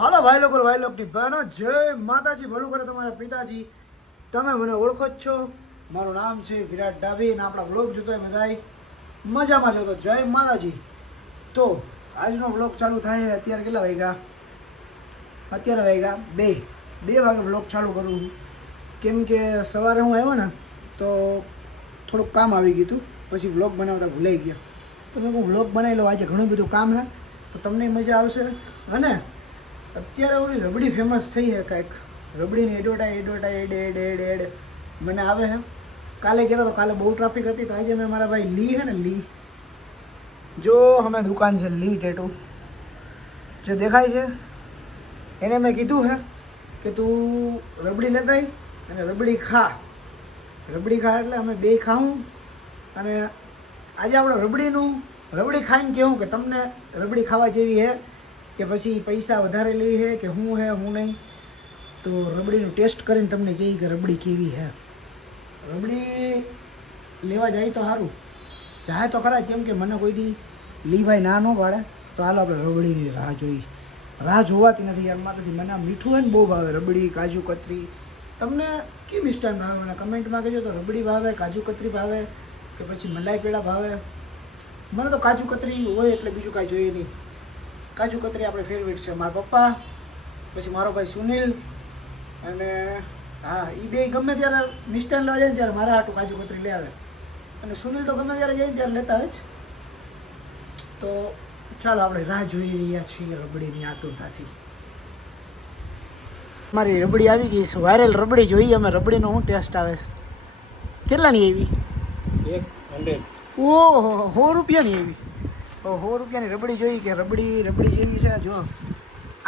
હાલો ભાઈ લોકોની બહેનો જય માતાજી, ભલું કરે તમારા પિતાજી. તમે મને ઓળખો જ છો, મારું નામ છે વિરાટ ડાભી અને આપણા વ્લોગ જોતો હોય બધાય મજામાં છો તો જય માતાજી. તો આજનો વ્લોગ ચાલુ થાય. અત્યારે કેટલા વાગ્યા? અત્યારે વાગ્યા 2 વાગે વ્લોગ ચાલુ કરું છું. કેમ કે સવારે હું આવ્યો ને તો થોડુંક કામ આવી ગયું હતું, પછી વ્લોગ બનાવતા ભૂલાઈ ગયા. તો મેં વ્લોગ બનાવી લો, આજે ઘણું બધું કામ છે તો તમને મજા આવશે. અને અત્યારે ઓલી રબડી ફેમસ થઈ છે કાંઈક, રબડીની એડ મને આવે છે. કાલે કહેતા તો કાલે બહુ ટ્રાફિક હતી, તો આજે મેં મારા ભાઈ લી છે ને લી, જો અમે દુકાન છે લી ટેટુ જે દેખાય છે, એને મેં કીધું છે કે તું રબડી લેતા આય અને રબડી ખા એટલે અમે બે ખાવું. અને આજે આપણે રબડી ખાઈને કહેવું કે તમને રબડી ખાવા જેવી છે કે પછી પૈસા વધારે લઈ છે કે હું હે હું નહીં. તો રબડીનું ટેસ્ટ કરીને તમને કહી કે રબડી કેવી છે. રબડી લેવા જાય તો સારું, ચાહે તો ખરા જ, કેમ કે મને કોઈ દી લીભાઈ ના ન પાડે. તો હાલો આપણે રબડીની રાહ જોવાતી નથી યાર મારાથી. મને આ મીઠું હોય ને બહુ ભાવે, રબડી કાજુ કતરી. તમને કેવી મિષ્ટાન ભાવે મને કમેન્ટમાં કહેજો. તો રબડી ભાવે, કાજુ કતરી ભાવે કે પછી મલાઈ પેડા ભાવે? મને તો કાજુ કતરી હોય એટલે બીજું કાંઈ જોઈએ નહીં. કાજુ કતરી આપણે ફેવરેટ છે. મારા પપ્પા, પછી મારો ભાઈ સુનિલ, અને હા એ બે ગમે ત્યારે મિષ્ટાન લેવા જાય ને ત્યારે મારા હાટું કાજુ કતરી લઈ આવે. અને સુનિલ તો ગમે ત્યારે જાય ને ત્યારે લેતા હોય જ. તો ચાલો આપણે રાહ જોઈ રહ્યા છીએ રબડીની આતુરતાથી. મારી રબડી આવી ગઈ છે, વાયરલ રબડી જોઈએ અમે. રબડીનો શું ટેસ્ટ આવે છે? કેટલાની આવી? 100. ઓહો, 100 રૂપિયાની આવી. 100 રૂપિયાની રબડી જોઈ કે રબડી જેવી છે. જો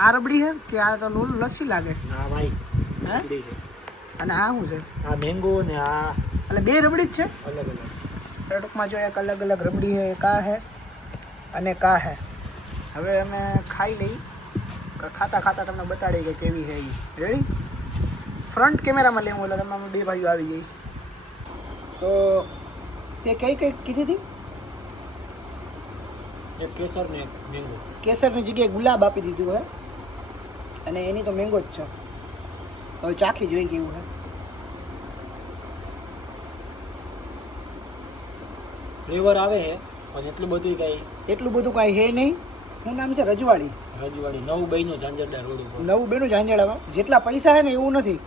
આ રબડી છે કે આ તો લસ્સી લાગે છે? ના ભાઈ, હે? રબડી છે. અને આ શું છે? આ મેંગો ને આ એટલે બે રબડી જ છે અલગ. ટૂંકમાં જો એક અલગ રબડી છે, એક આ છે અને એક આ છે. હવે અમે ખાઈ લઈ, ખાતા તમને બતાડી કે કેવી છે એ. રેડી? ફ્રન્ટ કેમેરામાં લેવું એટલે તમે બે ભાઈઓ આવી જાય. તો તે કઈ કીધી હતી? એક કેસર ને એક મેંગો. કેસરની જગ્યાએ ગુલાબ આપી દીધું હે, અને એની તો મેંગો જ છે. હવે ચાખી જોઈ કેવું છે. ફ્લેવર આવે છે પણ એટલું બધું કાંઈ છે નહીં. શું નામ છે? રજવાડી. નવું બન્યું ઝાંઝરદાર રોડ ઉપર. નવું બેનું ઝાંઝડામાં. જેટલા પૈસા છે ને એવું નથી,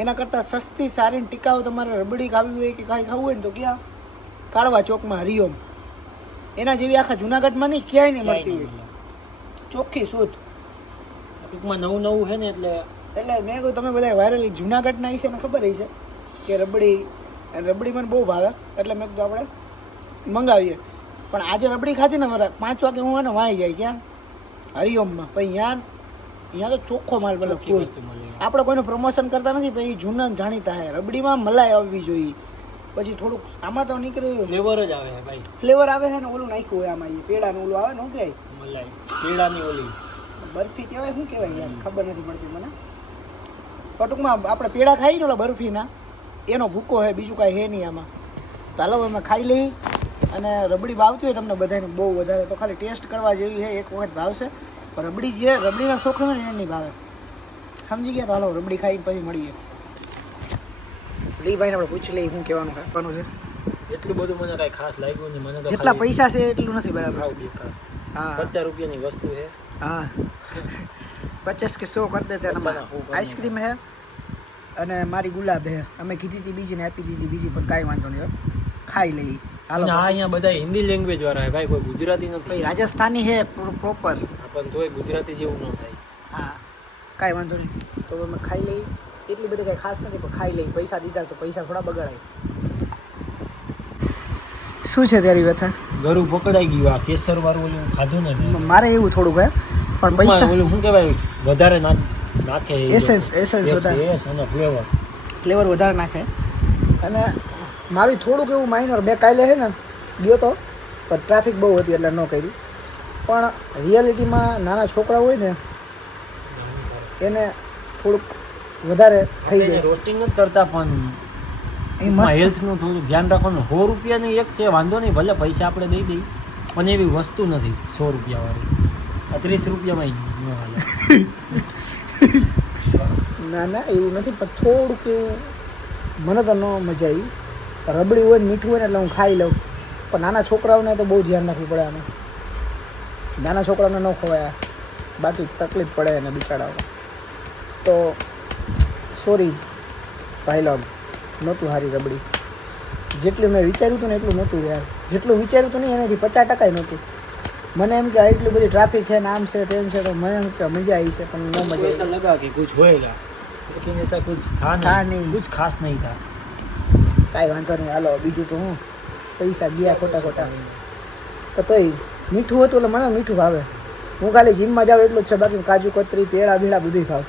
એના કરતાં સસ્તી સારી ટીકાઓ તમારે રબડી ખાવી હોય કે કાંઈ ખાવું હોય ને તો ક્યાં? કાળવા ચોકમાં હરિઓમ. એના જેવી આખા જુનાગઢમાં નહીં, ક્યાંય નહીં મળતી હોય. ચોખ્ખી શુદ્ધ. ટૂંકમાં નવું છે ને એટલે મેં કહ્યું તમે બધા વાયરલ જુનાગઢના હશે ને ખબર હશે કે રબડી મને બહુ ભાવે, એટલે મેં કીધું આપણે મંગાવીએ. પણ આજે રબડી ખાધી ને મારા 5 વાગે હું એને વાઈ જાય ક્યાં? હરિઓમમાં. પછી અહીંયા તો ચોખ્ખો માલ બોલો. આપણે કોઈનું પ્રમોશન કરતા નથી, પછી જૂના જાણીતા હે. રબડીમાં મલાઈ આવવી જોઈએ. પછી થોડુંક આમાં તો નીકળ્યું ફ્લેવર જ આવે છે ભાઈ. ફ્લેવર આવે છે ને ઓલું નાખ્યું હોય આમાં, પેડાનું ઓલું આવે ને શું કહેવાય? મલાઈ પેડાની ઓલી બરફી કહેવાય, શું કહેવાય યાર ખબર નથી પડતી મને. પણ ટૂંકમાં આપણે પેડા ખાઈએ ને ઓલા બરફીના, એનો ભૂકો છે, બીજું કાંઈ છે નહીં આમાં. તો હાલો અમે ખાઈ લઈ. અને રબડી ભાવતી હોય તમને બધાને બહુ વધારે તો ખાલી ટેસ્ટ કરવા જેવી છે, એક વખત ભાવશે. પણ રબડીના શોખ હોય ને એને નહીં ભાવે. સમજી ગયા? તો હાલો રબડી ખાઈને પછી મળીએ. ભાઈને આપણે પૂછી લઈએ શું કહેવાનું છે. એટલું બધું મને કાંઈ ખાસ લાગ્યું નહીં. મને તો જેટલા પૈસા છે એટલું નથી બરાબર. હા, 50 રૂપિયાની વસ્તુ છે. હા 50 કે 100 કરી દેતે. આઈસ્ક્રીમ છે અને મારી ગુલાબ છે. અમે કીધી હતી બીજીને આપી દીધી બીજી, પણ કાંઈ વાંધો નહીં, ખાઈ લઈ. હાલો. અહીંયા બધા હિન્દી લેંગ્વેજ વાળા છે ભાઈ, કોઈ ગુજરાતી નથી. રાજસ્થાની છે પ્રોપર, પણ તોય ગુજરાતી જેવું ન થાય. હા કાંઈ વાંધો નહીં. તો અમે ખાઈ લઈ. એટલી બધી કાંઈ ખાસ નથી પણ ખાઈ લઈ. પૈસા દીધા તો પૈસા થોડા બગાડાય. શું છે તારી વ્યથા? ગળું પકડાઈ ગયું. આ કેસર વાળું ઓલું ખાધું ને, મારે એવું થોડુંક હે, પણ પૈસા ઓલું શું કહેવાય વધારે નાખે. એસેન્સ વધારે, ફ્લેવર વધારે નાખે. અને મારું થોડુંક એવું માઇનર, મેં કાલે છે ને ગયો તો પણ ટ્રાફિક બહુ હતી એટલે ન કર્યું. પણ રિયાલિટીમાં નાના છોકરા હોય ને એને થોડુંક વધારે થઈ જાય. રોસ્ટિંગ નથી કરતા પણ એમાં હેલ્થનું થોડું ધ્યાન રાખવાનું. 100 રૂપિયાની એક છે, વાંધો નહીં, ભલે પૈસા આપણે દઈ દઈએ, પણ એવી વસ્તુ નથી 100 રૂપિયા વાળી. આ 30 રૂપિયામાં ના ના એવું નથી, પણ થોડુંક એવું મને તો ન મજા આવી. રબડી હોય ને મીઠું હોય ને એટલે હું ખાઈ લઉં, પણ નાના છોકરાઓને તો બહુ ધ્યાન રાખવું પડે આમાં. નાના છોકરાઓને ન ખવાય, બાકી તકલીફ પડે એને બિચારાઓને. તો સોરી ભાઈ લોગ, નહોતું સારી રબડી. જેટલું મેં વિચાર્યું હતું ને એટલું નહોતું યાર. જેટલું વિચાર્યું હતું ને એનાથી 50% નહોતું. મને એમ કે એટલી બધી ટ્રાફિક છે ને આમ છે તેમ છે, તો મને એમ કે મજા આવી છે, પણ ન મજા ऐसा लगा कि कुछ होएगा लेकिन ऐसा कुछ था नहीं, कुछ खास नहीं था. કાંઈ વાંધો નહીં, હાલો બીજું તો હું પૈસા ગયા ખોટા. તો તોય મીઠું હતું એટલે મને મીઠું ભાવે. હું ખાલી જીમમાં જાઉં એટલું જ છે, બાકી કાજુ કતરી પેડા ભીડા બધું ખાઉં.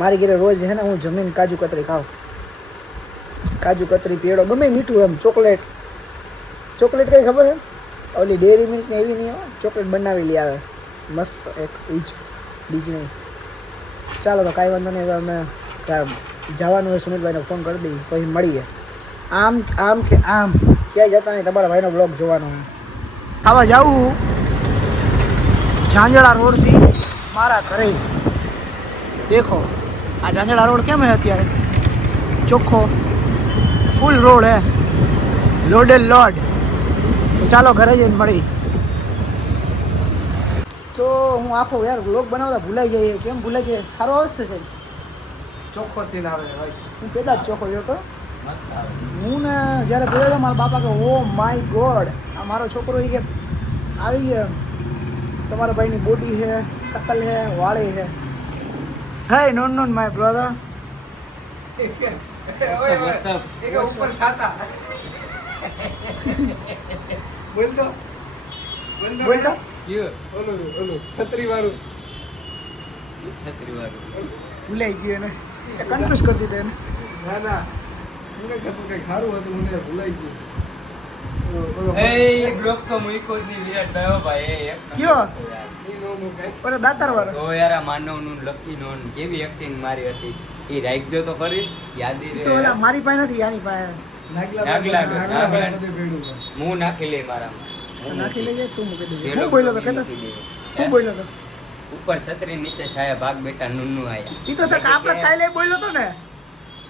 મારી ઘરે રોજ છે ને હું જમીન કાજુ કતરી ખાઉં. કાજુ કતરી પેડો ગમે મીઠું, એમ ચોકલેટ કઈ ખબર છે? ઓલી ડેરી મિલ્ક ને એવી નહીં હોય, ચોકલેટ બનાવેલી આવે મસ્ત એક ઈજ, બીજી નહીં. ચાલો તો કાંઈ વાંધો નહીં, હવે અમે જવાનું હોય સુમિતભાઈને ફોન કરી દઈએ, પછી મળીએ. આમ કે આમ ક્યાંય જતા નહીં, તમારા ભાઈનો બ્લોગ જોવાનો હોય. આવા જાઉં ઝાંઝડા રોડથી મારા ઘરે. દેખો આ ઝાંઝડા રોડ કેમ હે અત્યારે ચોખ્ખો, ફૂલ રોડ હે, લોડેડ લોડ. તો ચાલો ઘરે જઈને મળી. તો હું આખો યાર બ્લોગ બનાવતા ભૂલાઈ જઈએ. કેમ ભૂલાઈ જઈએ? સારો અવસ્થા છે, ચોખ્ખો સીન આવે ભાઈ. હું પહેલાં જ ચોખ્ખો ગયો હતો. હું ને જ્યારે બોલ્યો તો મારા બાપા કે ઓ માય ગોડ, આ મારો છોકરો એ કે આવી ગયા, તમારા ભાઈની બોડી છે, શકલ છે, વાળી છે. હે નોન માય બ્રધર. એક ઉપર છાતા. બોલ દો. ઓલું છત્રી વાળું. ભૂલાઈ ગયું એને, કન્ફ્યુઝ કરી દીધું એને. ના મને કહેતું કઈ ખારું હતું, મને ભૂલાઈ ગયું. એ બ્લોક તો મૂક્યો જ નહીં વિરાટભાઈ. હો ભાઈ એક કયો? ઈ નો મુકાય. ઓલો દાતાર વાળો. તો યાર આ માનવનું લકીનું કેવી એક્ટિંગ મારી હતી એ રાખજો તો ખરી, યાદી તો રહે. ઓલા મારી પાસે નથી, આની પાસે. નાગલા. બધું ભેડું છે. હું નાખી લે મારામાં. હું નાખી મૂકી. લેજે, તું મૂકી દેજે. પેલો હું બોલ્યો તો કહેતો, મૂકી દે. હું બોલ્યો તો. ઉપર છત્રી નીચે છાયા ભાગ બેટા નુન્નુ આયા. ઈ તો તક આપણે કાલે બોલ્યો તો ને,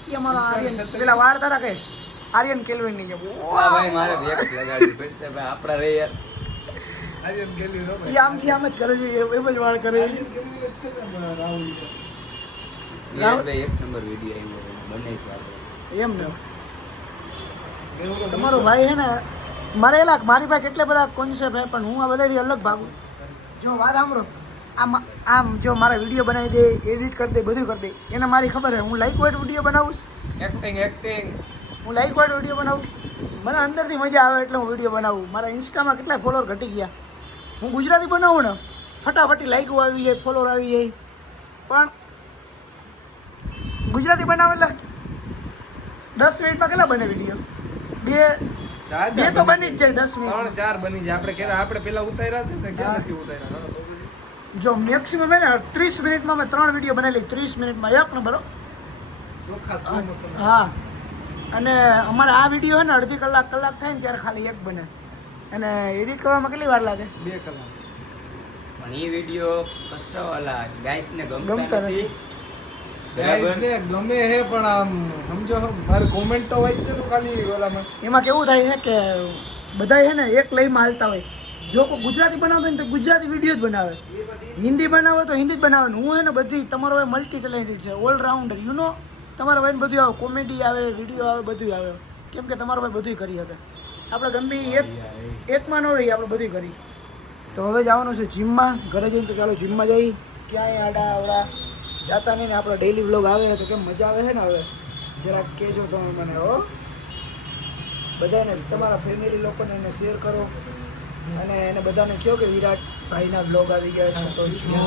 ઈ અમારો આર્યન પેલા વાળ તારા કે આર્યન કેલ્વિન ની કે વાહ ભાઈ મારે વેક્સ લગાડવી પડશે ભાઈ, આપણા રે યાર. આર્યન ગેલી નો ભાઈ. ઈ આમથી આમ જ કરે છે, એમ જ વાળ કરે. આર્યન ગેલી જ છે ને રાહુલ. વિરાટભાઈ એક નંબર વિડીયો આવ્યો બને છે આપણે. એમ ને તમારો ભાઈ હે ને, મારે એલા મારી પાસે કેટલા બધા કોન્સેપ્ટ હે, પણ હું આ બધાથી અલગ ભાગું. જો વાત સાંભળો, આમ જો મારા વિડીયો બનાવી દે, એડિટ કરી દે, બધું કરી દે, એને મારી ખબર હે હું લાઈક વાઇટ વિડીયો બનાવું. એક્ટિંગ હું લાઈક વાઇટ વિડીયો બનાવું, મને અંદરથી મજા આવે એટલે હું વિડીયો બનાવું. મારા ઇન્સ્ટામાં કેટલા ફોલોઅર ઘટી ગયા. હું ગુજરાતી બનાવું ને ફટાફટી લાઈકો આવી જાય, ફોલોઅર આવી જાય, પણ ગુજરાતી બનાવે એટલે 10 મિનિટમાં કેટલા બને વિડીયો? બે તો બની જ જાય 10 મિનિટ. 3-4 બની જાય. આપણે પેલા ઉતાર્યા હતા ને, ક્યાં નથી ઉતાર્યા. તો પછી જો મેક્સિમમ હે ને 30 મિનિટમાં મેં 3 વિડીયો બનાવી 30 મિનિટમાં એક નંબર. ચોખ્ખા slow motion. હા, અને અમારે આ વિડીયો હે ને અડધી કલાક થાય ને ત્યારે ખાલી એક બને, અને એડિટ કરવામાં કેટલી વાર લાગે? 2 કલાક. પણ એ વિડીયો કષ્ટવાળા ગાઈસ ને ગમતા ગમતા નથી. Guys બરાબર. ને ગમે હે, પણ આમ સમજો મારી કોમેન્ટ તો વાંચી તો ખાલી ઓલામાં. એમાં કેવું થાય છે કે બધા હે ને એક લઈમાં હાલતા હોય. જો કોઈ ગુજરાતી બનાવતો હોય ને તો ગુજરાતી વિડીયો જ બનાવે, હિન્દી બનાવો તો હિન્દી જ બનાવે. હું હે ને બધી, તમારો ભાઈ મલ્ટી ટેલેન્ટેડ છે, ઓલરાઉન્ડર. યુ નો, તમારા ભાઈને બધું આવે, કોમેડી આવે, વિડીયો આવે, બધું આવે, કેમ કે તમારો ભાઈ બધું કરી શકે. આપણે ગમે એકમાં ન રહીએ, આપણે બધું કરી. તો હવે જવાનું છે જીમમાં. ઘરે જઈને તો ચાલો જીમમાં જઈ, ક્યાંય આડા આવડા જાતા નહીં ને આપણો ડેઈલી વ્લોગ આવે તો કેમ મજા આવે છે ને. હવે જરાક કહેજો તમે મને. હો બધાને, તમારા ફેમિલી લોકોને એને શેર કરો, અને એને બધાને કહો કે વિરાટ ભાઈના વ્લોગ આવી ગયા છે તો જુઓ.